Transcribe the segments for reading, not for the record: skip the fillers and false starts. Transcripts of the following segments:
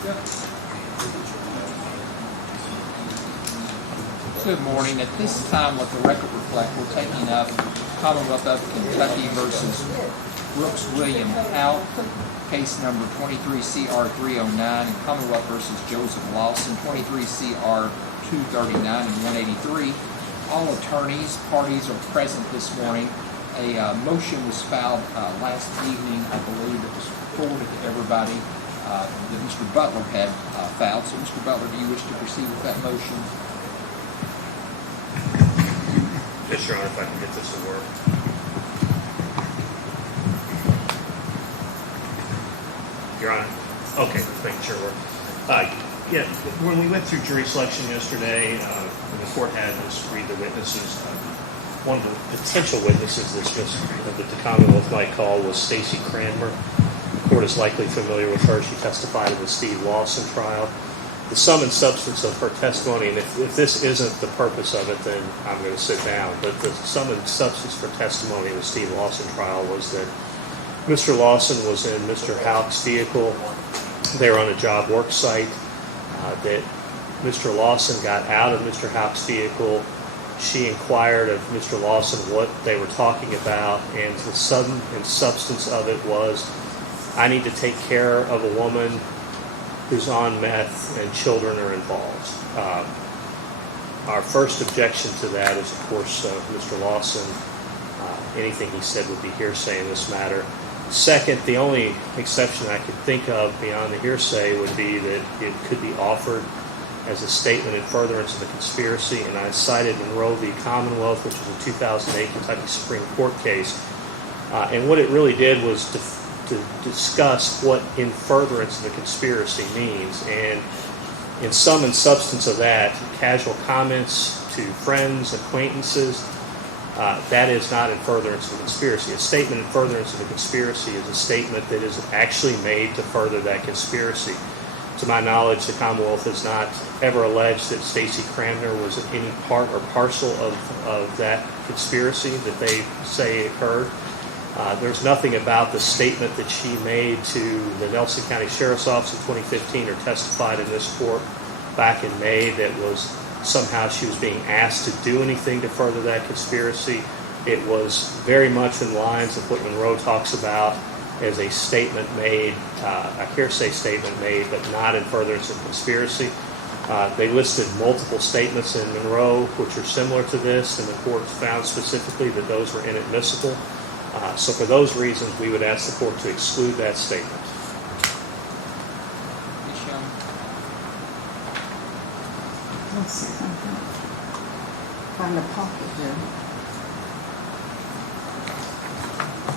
Good morning. At this time, let the record reflect, we're taking up Commonwealth of Kentucky versus Brooks William Houck, case number 23-CR-309, and Commonwealth versus Joseph Lawson, 23-CR-239 and 183. All attorneys, parties are present this morning. A motion was filed last evening, I believe it was forwarded to everybody, that Mr. Butler had filed. So, Mr. Butler, do you wish to proceed with that motion? Yes, Your Honor, if I can get this to work. Your Honor? Okay, let's make sure it works. Yeah, when we went through jury selection yesterday, and the court had us read the witnesses, one of the potential witnesses that the Commonwealth might call was Stacy Cranmer. The court is likely familiar with her. She testified in the Steve Lawson trial. The sum and substance of her testimony, and if this isn't the purpose of it, then I'm going to sit down, but the sum and substance for testimony in the Steve Lawson trial was that Mr. Lawson was in Mr. Houck's vehicle. They were on a job work site. That Mr. Lawson got out of Mr. Houck's vehicle. She inquired of Mr. Lawson what they were talking about, and the sum and substance of it was, I need to take care of a woman who's on meth and children are involved. Our first objection to that is, of course, Mr. Lawson. Anything he said would be hearsay in this matter. Second, the only exception I could think of beyond the hearsay would be that it could be offered as a statement in furtherance of the conspiracy, and I cited Monroe v. Commonwealth, which was a 2008 Kentucky Supreme Court case, and what it really did was to discuss what in furtherance of the conspiracy means, and in sum and substance of that, casual comments to friends, acquaintances, that is not in furtherance of the conspiracy. A statement in furtherance of the conspiracy is a statement that is actually made to further that conspiracy. To my knowledge, the Commonwealth has not ever alleged that Stacy Cranmer was any part or parcel of that conspiracy that they say occurred. There's nothing about the statement that she made to the Nelson County Sheriff's Office in 2015 or testified in this court back in May that was somehow she was being asked to do anything to further that conspiracy. It was very much in lines of what Monroe talks about as a statement made, a hearsay statement made, but not in furtherance of conspiracy. They listed multiple statements in Monroe which are similar to this, and the court found specifically that those were inadmissible. So for those reasons, we would ask the court to exclude that statement. Let's see if I can find a pocket here.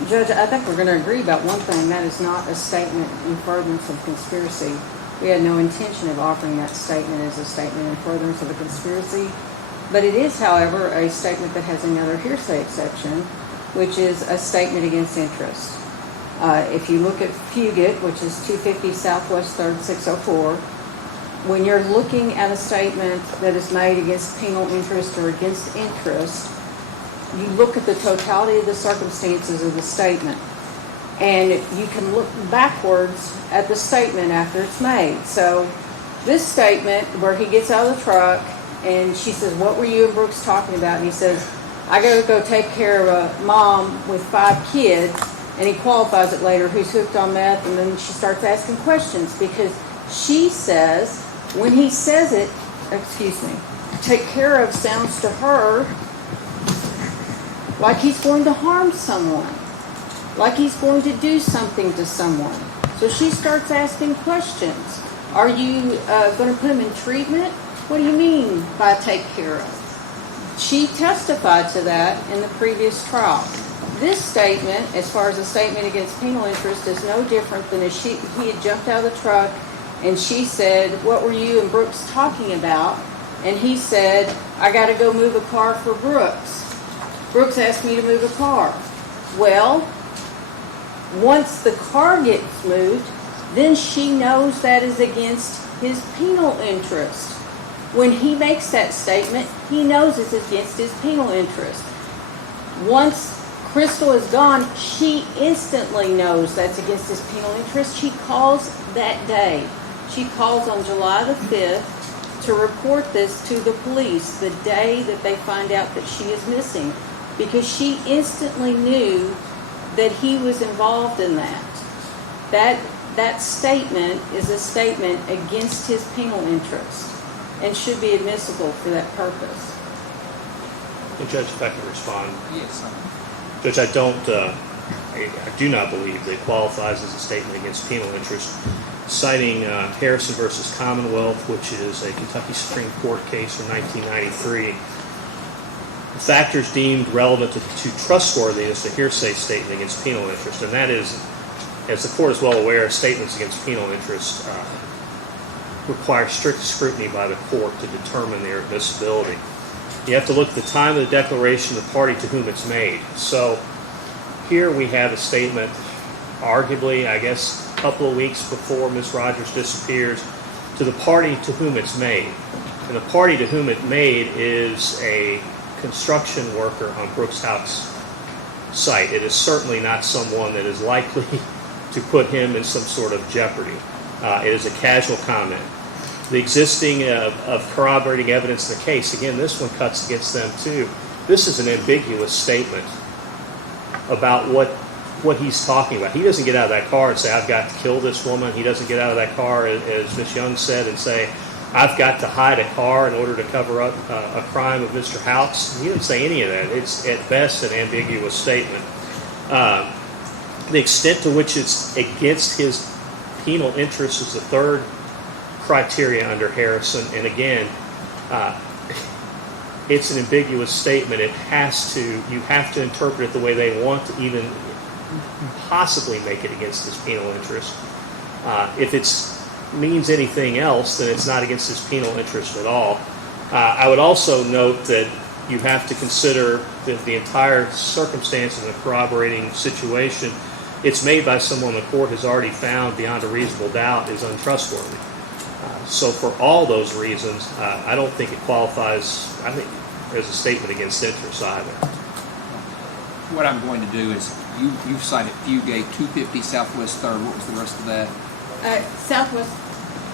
Judge, I think we're going to agree about one thing. That is not a statement in furtherance of conspiracy. We had no intention of offering that statement as a statement in furtherance of a conspiracy. But it is, however, a statement that has another hearsay exception, which is a statement against interest. If you look at Fugit, which is 250 Southwest 3rd 604, when you're looking at a statement that is made against penal interest or against interest, you look at the totality of the circumstances of the statement. And you can look backwards at the statement after it's made. So this statement where he gets out of the truck and she says, what were you and Brooks talking about? And he says, I got to go take care of a mom with 5 kids. And he qualifies it later, who's hooked on meth. And then she starts asking questions because she says, when he says it, take care of sounds to her like he's going to harm someone, like he's going to do something to someone. So she starts asking questions. Are you going to put him in treatment? What do you mean by take care of? She testified to that in the previous trial. This statement, as far as a statement against penal interest, is no different than if he had jumped out of the truck and she said, what were you and Brooks talking about? And he said, I got to go move a car for Brooks. Brooks asked me to move a car. Well, once the car gets moved, then she knows that is against his penal interest. When he makes that statement, he knows it's against his penal interest. Once Crystal is gone, she instantly knows that's against his penal interest. She calls that day. She calls on July the 5th to report this to the police the day that they find out that she is missing, because she instantly knew that he was involved in that. That statement is a statement against his penal interest and should be admissible for that purpose. And Judge, if I can respond. Yes. Judge, I do not believe that it qualifies as a statement against penal interest. Citing Harrison versus Commonwealth, which is a Kentucky Supreme Court case from 1993, the factors deemed relevant to trustworthiness, a hearsay statement against penal interest, and that is, as the court is well aware, statements against penal interest require strict scrutiny by the court to determine their admissibility. You have to look at the time of the declaration of the party to whom it's made. So here we have a statement, arguably, I guess, a couple of weeks before Ms. Rogers disappears, to the party to whom it's made. And the party to whom it made is a construction worker on Brooks Houck's site. It is certainly not someone that is likely to put him in some sort of jeopardy. It is a casual comment. The existing of corroborating evidence in the case, again, this one cuts against them too. This is an ambiguous statement about what he's talking about. He doesn't get out of that car and say, I've got to kill this woman. He doesn't get out of that car, as Ms. Young said, and say, I've got to hide a car in order to cover up a crime of Mr. Houck's. He didn't say any of that. It's at best an ambiguous statement. The extent to which it's against his penal interest is the third criteria under Harrison. And again, it's an ambiguous statement. You have to interpret it the way they want to even possibly make it against his penal interest. If it means anything else, then it's not against his penal interest at all. I would also note that you have to consider the entire circumstances of the corroborating situation. It's made by someone the court has already found beyond a reasonable doubt is untrustworthy. So for all those reasons, I don't think it qualifies, I think, as a statement against interest either. What I'm going to do is, you've cited Fugate 250 Southwest 3rd. What was the rest of that? Southwest,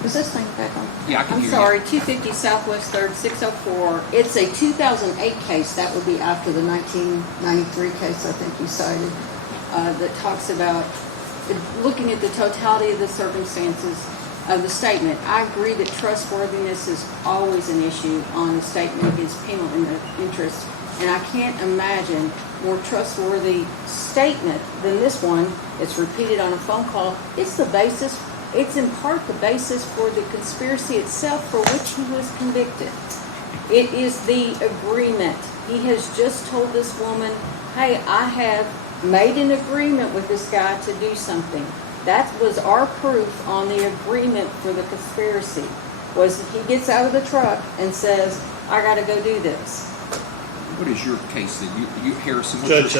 is this thing back on? Yeah, I can I'm hear sorry, you. 250 Southwest 3rd, 604. It's a 2008 case. That would be after the 1993 case I think you cited, that talks about looking at the totality of the circumstances of the statement. I agree that trustworthiness is always an issue on a statement against penal interest, and I can't imagine more trustworthy statement than this one. It's repeated on a phone call. It's in part the basis for the conspiracy itself for which he was convicted. It is the agreement. He has just told this woman, hey, I have made an agreement with this guy to do something. That was our proof on the agreement for the conspiracy, was he gets out of the truck and says, I got to go do this. What is your case that you Harrison? Judge,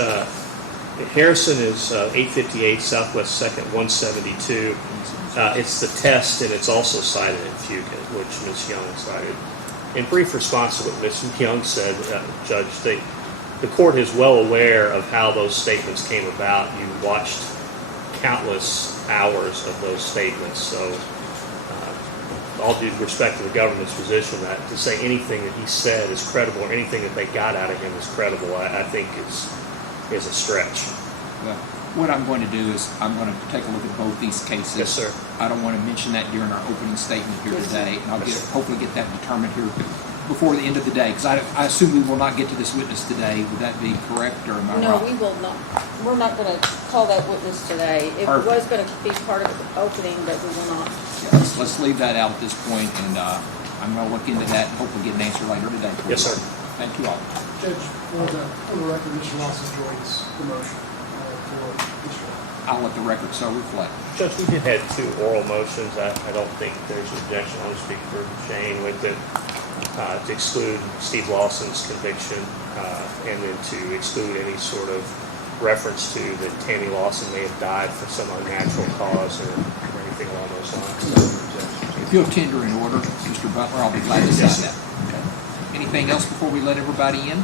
Harrison is 858 Southwest 2nd, 172. It's the test, and it's also cited in Fugate, which Ms. Young cited. In brief response to what Ms. Young said, Judge, the court is well aware of how those statements came about. You watched countless hours of those statements, so all due respect to the government's position, that to say anything that he said is credible or anything that they got out of him is credible, I think is a stretch. Well, what I'm going to do is I'm going to take a look at both these cases. Yes, sir. I don't want to mention that during our opening statement here today, and I'll hopefully get that determined here before the end of the day, because I assume we will not get to this witness today. Would that be correct, or am I wrong? No, we will not. We're not going to call that witness today. It Perfect. was going to be part of the opening, but we will not. Yeah, let's leave that out at this point, and I'm going to look into that and hopefully get an answer later today. For Yes, you. sir. Thank you all. Judge, for the record, Mr. Lawson joins the motion for Mr. Houck. I'll let the record so reflect. Judge, we did have two oral motions. I don't think there's an objection. I'll speak for Shane with it. To exclude Steve Lawson's conviction, and then to exclude any sort of reference to that Tammy Lawson may have died for some unnatural cause or anything along those lines. If you'll tender in order, Mr. Butler, I'll be glad to Yes, sign that. Okay. Anything else before we let everybody in?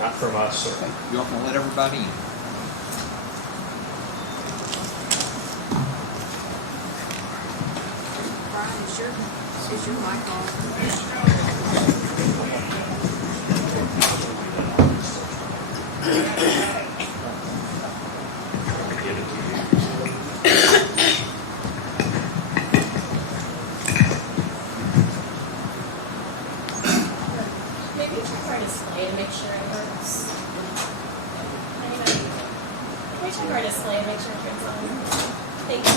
Not from us, sir. Okay. You all can let everybody in. All Brian, is your mic on? Maybe check our display to make sure it works. Anybody? Can we check our display and make sure it turns on? Thank you.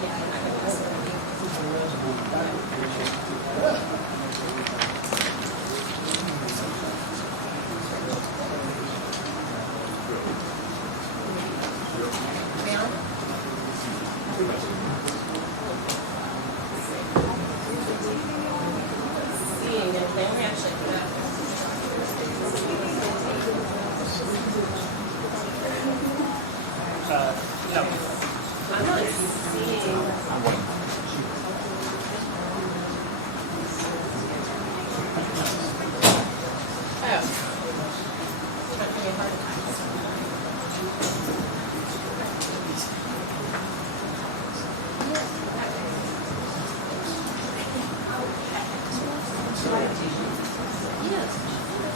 Yeah, I'm not gonna mess with it. Down? Seeing anything, we actually put up. I'm not seeing. Oh. It's not giving me a heart attack.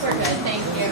We're good, thank you.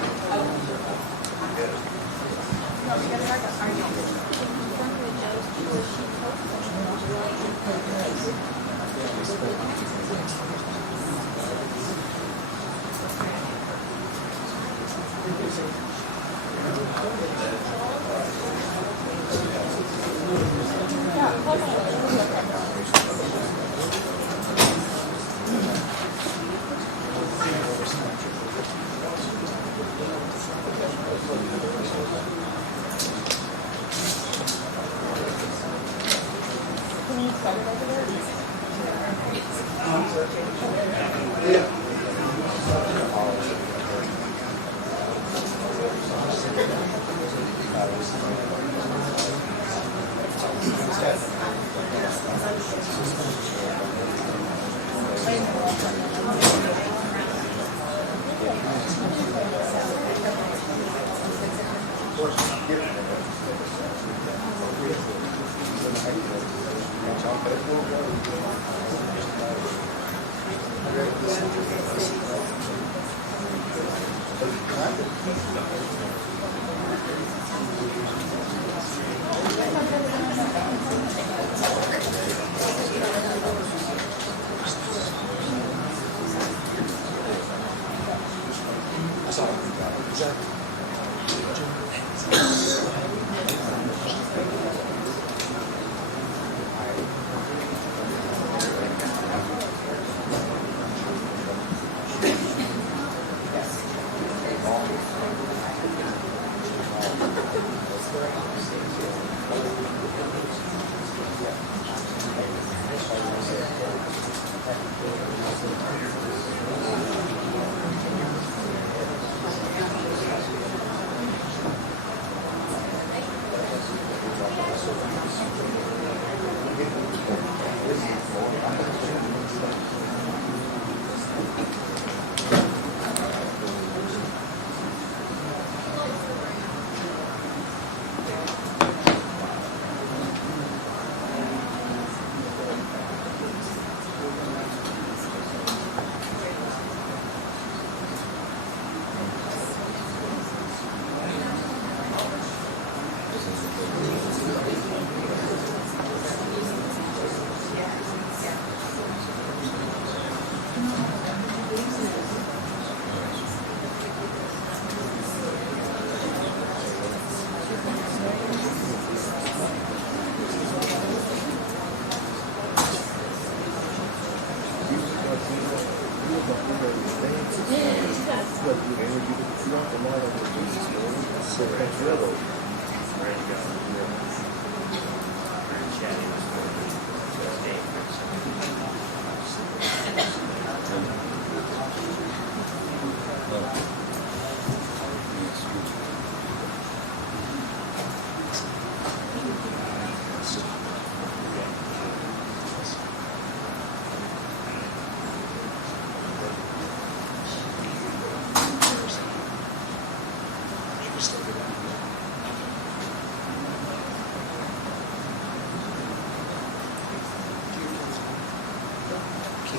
I'm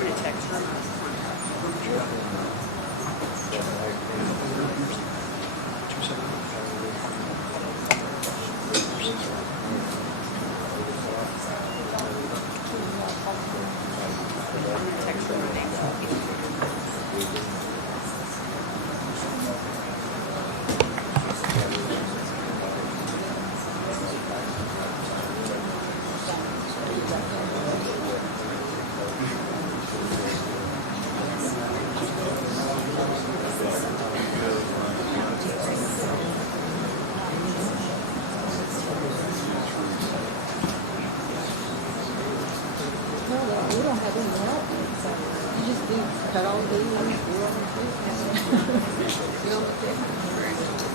gonna text her. I'm gonna text her my name. No, we don't have any help. You just do cut all these. You know what I'm saying?